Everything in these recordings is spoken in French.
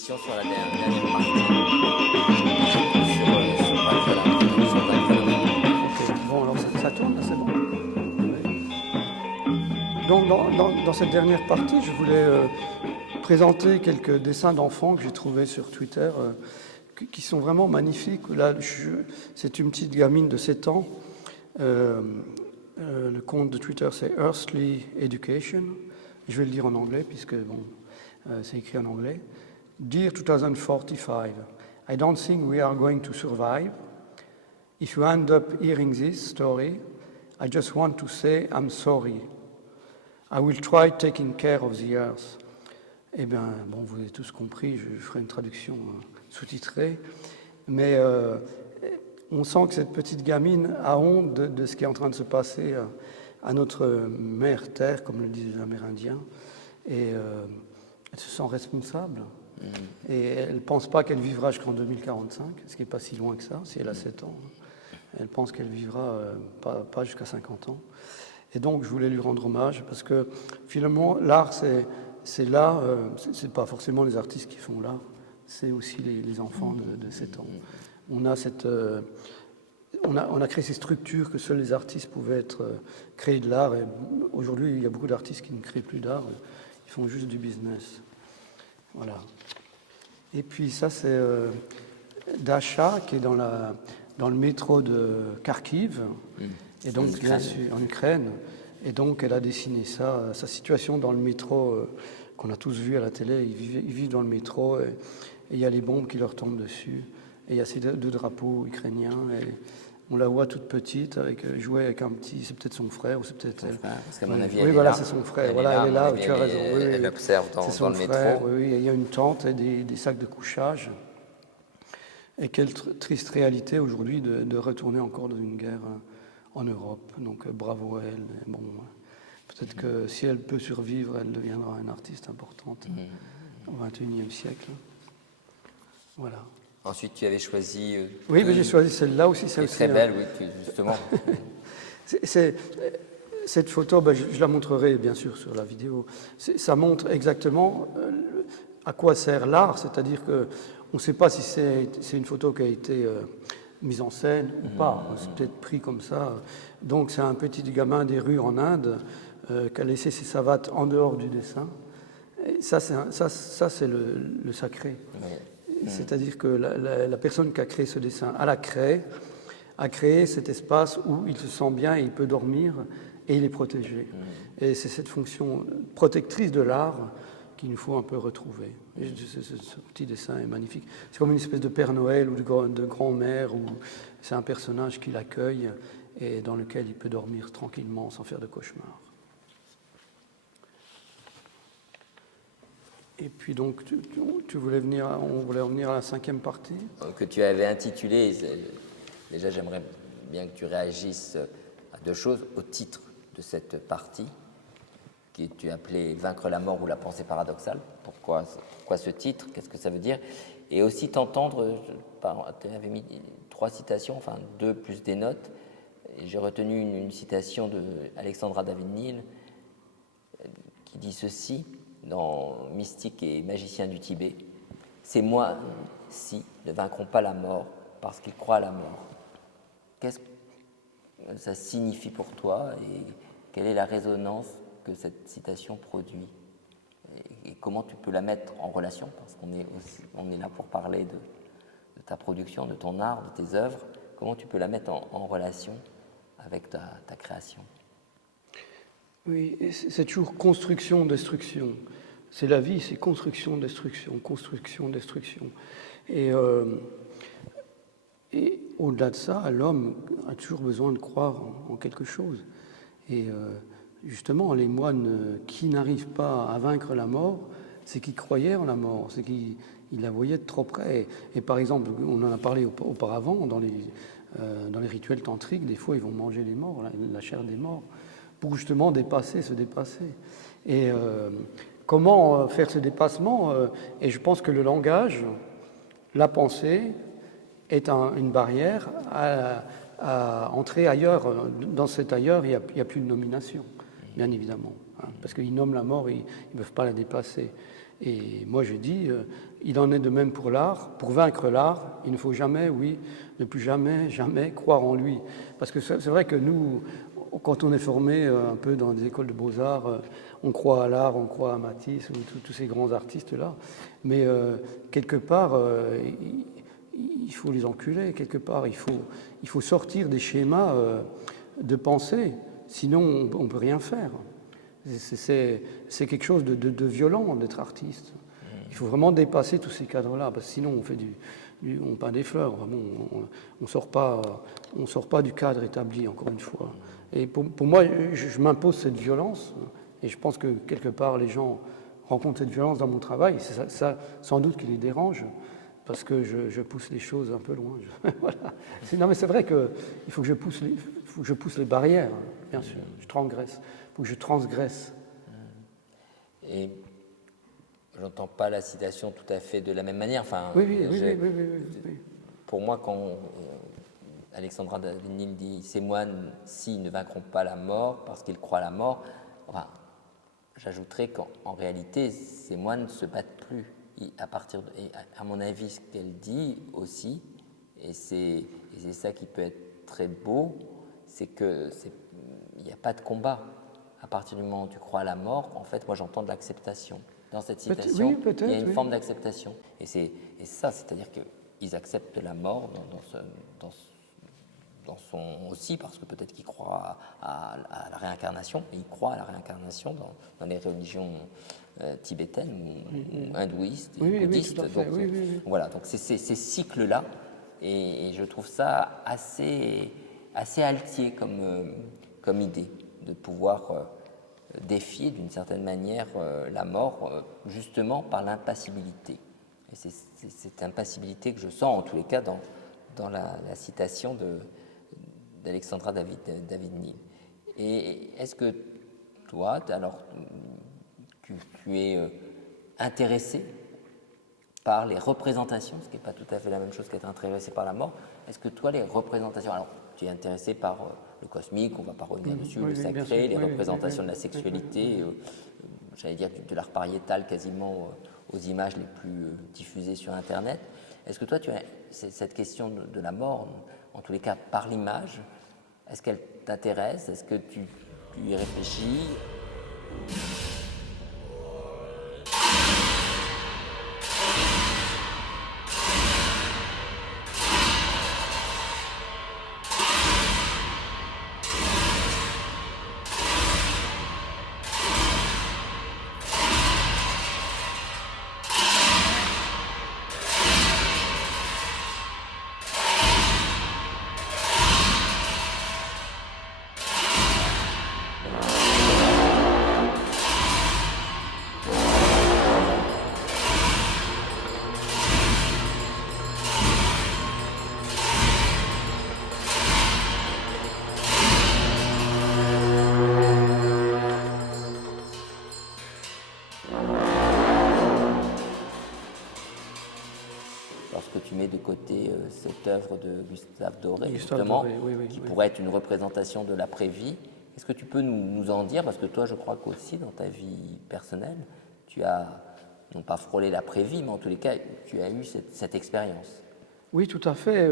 Sur la dernière partie, sur Ok, bon, alors ça tourne, là, c'est bon. Donc, dans cette dernière partie, je voulais présenter quelques dessins d'enfants que j'ai trouvés sur Twitter, qui sont vraiment magnifiques. Là, c'est une petite gamine de 7 ans. Le compte de Twitter, c'est Earthly Education. Je vais le dire en anglais, puisque bon, c'est écrit en anglais. Dear 2045, I don't think we are going to survive. If you end up hearing this story, I just want to say I'm sorry. I will try taking care of the earth. Eh bien, bon, vous avez tous compris, je ferai une traduction sous-titrée, mais on sent que cette petite gamine a honte de ce qui est en train de se passer à notre mère Terre, comme le disent les Amérindiens, et elle se sent responsable. Et elle ne pense pas qu'elle vivra jusqu'en 2045, ce qui n'est pas si loin que ça, si elle a 7 ans. Elle pense qu'elle vivra pas jusqu'à 50 ans. Et donc, je voulais lui rendre hommage, parce que finalement, l'art, c'est là, c'est pas forcément les artistes qui font l'art, c'est aussi les enfants de 7 ans. On a créé ces structures que seuls les artistes pouvaient créer de l'art. Et aujourd'hui, il y a beaucoup d'artistes qui ne créent plus d'art, ils font juste du business. Voilà. Et puis ça, c'est Dasha, qui est dans le métro de Kharkiv, et donc en Ukraine. Et donc elle a dessiné ça, sa situation dans le métro qu'on a tous vu à la télé. Ils vivent dans le métro et il y a les bombes qui leur tombent dessus. Et il y a ces deux drapeaux ukrainiens. Et on la voit toute petite, jouer avec un petit, c'est peut-être son frère ou c'est peut-être elle. Parce qu'à mon avis, oui, voilà, c'est son frère. Elle est là, tu as raison. Elle observe dans le métro. Oui, il y a une tente et des sacs de couchage. Et quelle triste réalité aujourd'hui de retourner encore dans une guerre en Europe. Donc bravo à elle. Bon, peut-être que si elle peut survivre, elle deviendra une artiste importante au XXIe siècle. Voilà. Ensuite, tu avais choisi... oui, mais j'ai choisi celle-là aussi. C'est très belle, oui, justement. Cette photo, je la montrerai bien sûr sur la vidéo. Ça montre exactement à quoi sert l'art, c'est-à-dire qu'on ne sait pas si c'est une photo qui a été mise en scène ou pas, c'est peut-être pris comme ça. Donc c'est un petit gamin des rues en Inde qui a laissé ses savates en dehors du dessin. Et ça, c'est le sacré. C'est-à-dire que la personne qui a créé ce dessin, a créé cet espace où il se sent bien et il peut dormir et il est protégé. Et c'est cette fonction protectrice de l'art qu'il nous faut un peu retrouver. Et ce petit dessin est magnifique. C'est comme une espèce de Père Noël ou de grand-mère, où c'est un personnage qui l'accueille et dans lequel il peut dormir tranquillement sans faire de cauchemar. Et puis donc, on voulait revenir à la 5e partie. Que tu avais intitulé, déjà j'aimerais bien que tu réagisses à 2 choses, au titre de cette partie, que tu appelais « Vaincre la mort ou la pensée paradoxale ». Pourquoi ce titre? Qu'est-ce que ça veut dire? Et aussi t'entendre, tu avais mis 3 citations, enfin 2 plus des notes. J'ai retenu une citation de Alexandra David-Néel qui dit ceci dans Mystique et magicien du Tibet: ces moi-ci ne vaincront pas la mort parce qu'ils croient à la mort. Qu'est-ce que ça signifie pour toi et quelle est la résonance que cette citation produit et comment tu peux la mettre en relation, parce qu'on est là pour parler de ta production, de ton art, de tes œuvres. Comment tu peux la mettre en relation avec ta création? Oui, c'est toujours construction-destruction. C'est la vie, c'est construction-destruction, construction-destruction. Et au-delà de ça, l'homme a toujours besoin de croire en quelque chose. Et justement, les moines qui n'arrivent pas à vaincre la mort, c'est qu'ils croyaient en la mort, c'est qu'ils la voyaient de trop près. Et par exemple, on en a parlé auparavant, dans les rituels tantriques, des fois ils vont manger les morts, la chair des morts, pour justement se dépasser. Et comment faire ce dépassement? Et je pense que le langage, la pensée, est une barrière à entrer ailleurs. Dans cet ailleurs, il n'y a plus de nomination, bien évidemment, parce qu'ils nomment la mort, ils ne peuvent pas la dépasser. Et moi je dis, il en est de même pour l'art. Pour vaincre l'art, il ne faut jamais, oui, ne plus jamais, jamais croire en lui. Parce que c'est vrai que nous, quand on est formé un peu dans des écoles de beaux-arts, on croit à l'art, on croit à Matisse ou tous ces grands artistes-là. Mais quelque part, il faut les enculer. Quelque part, il faut sortir des schémas de pensée. Sinon, on ne peut rien faire. C'est quelque chose de violent d'être artiste. Il faut vraiment dépasser tous ces cadres-là, parce que sinon on fait on peint des fleurs. Bon, on sort pas du cadre établi, encore une fois. Et pour moi, je m'impose cette violence, et je pense que quelque part les gens rencontrent cette violence dans mon travail. C'est ça sans doute qui les dérange, parce que je pousse les choses un peu loin. Voilà. Non, mais c'est vrai qu'il faut que je pousse les barrières, bien sûr. Je transgresse. Il faut que je transgresse. Et j'entends pas la citation tout à fait de la même manière. Enfin, Oui. Pour moi, quand Alexandra David-Néel dit « Ces moines-ci ne vaincront pas la mort parce qu'ils croient à la mort », enfin, j'ajouterais qu'en réalité, ces moines ne se battent plus. Et à mon avis, ce qu'elle dit aussi, et c'est ça qui peut être très beau, c'est qu'il n'y a pas de combat. À partir du moment où tu crois à la mort, en fait, moi j'entends de l'acceptation. Dans cette citation, il y a une forme d'acceptation. Et ça, c'est-à-dire qu'ils acceptent la mort dans son aussi, parce que peut-être qu'ils croient à la réincarnation, et ils croient à la réincarnation dans les religions tibétaines ou hindouistes et bouddhistes. Voilà, donc c'est ces cycles-là, et je trouve ça assez altier comme idée, de pouvoir défier d'une certaine manière la mort, justement par l'impassibilité. Et c'est cette impassibilité que je sens, en tous les cas, dans la citation d'Alexandra David-Néel. Et est-ce que toi, alors, tu es intéressé par les représentations, ce qui n'est pas tout à fait la même chose qu'être intéressé par la mort? Est-ce que toi, les représentations, alors tu es intéressé par le cosmique, on ne va pas revenir dessus, le sacré, les représentations de la sexualité, j'allais dire de l'art pariétal quasiment aux images les plus diffusées sur Internet. Est-ce que toi, tu as cette question de la mort, en tous les cas par l'image, est-ce qu'elle t'intéresse? Est-ce que tu y réfléchis? Lorsque tu mets de côté cette œuvre de Gustave Doré, justement, qui pourrait être une représentation de l'après-vie, est-ce que tu peux nous en dire? Parce que toi, je crois qu'aussi, dans ta vie personnelle, tu as, non pas frôlé l'après-vie, mais en tous les cas, tu as eu cette expérience. Oui, tout à fait.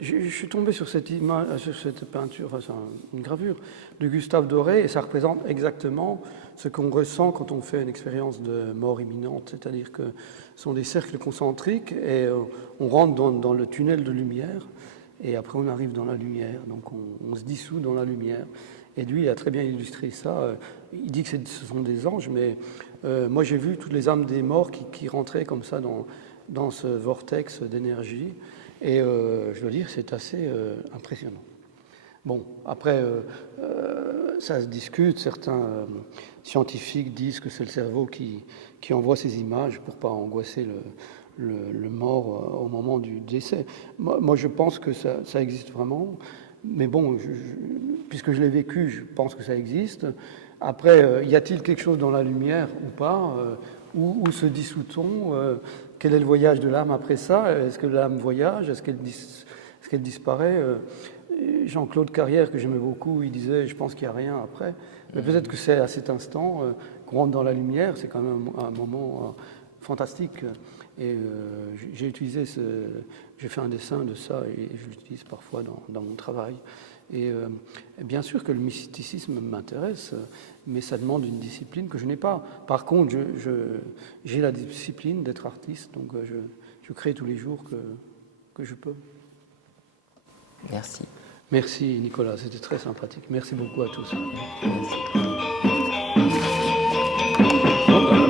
Je suis tombé sur cette image, sur cette peinture, enfin, une gravure de Gustave Doré, et ça représente exactement ce qu'on ressent quand on fait une expérience de mort imminente, c'est-à-dire que ce sont des cercles concentriques et on rentre dans le tunnel de lumière, et après on arrive dans la lumière, donc on se dissout dans la lumière. Et lui, il a très bien illustré ça. Il dit que ce sont des anges, mais moi j'ai vu toutes les âmes des morts qui rentraient comme ça dans ce vortex d'énergie. Et je dois dire, c'est assez impressionnant. Bon, après, ça se discute. Certains scientifiques disent que c'est le cerveau qui envoie ces images pour ne pas angoisser le mort au moment du décès. Moi, je pense que ça existe vraiment. Mais bon, puisque je l'ai vécu, je pense que ça existe. Après, y a-t-il quelque chose dans la lumière ou pas? Où se dissout-on? Quel est le voyage de l'âme après ça? Est-ce que l'âme voyage? Est-ce qu'elle disparaît? Jean-Claude Carrière, que j'aimais beaucoup, il disait « je pense qu'il n'y a rien après ». Mais peut-être que c'est à cet instant qu'on rentre dans la lumière, c'est quand même un moment fantastique. Et j'ai fait un dessin de ça et je l'utilise parfois dans mon travail. Et bien sûr que le mysticisme m'intéresse, mais ça demande une discipline que je n'ai pas. Par contre, j'ai la discipline d'être artiste, donc je crée tous les jours que je peux. Merci. Merci Nicolas, c'était très sympathique. Merci beaucoup à tous. Merci. Bon, ben,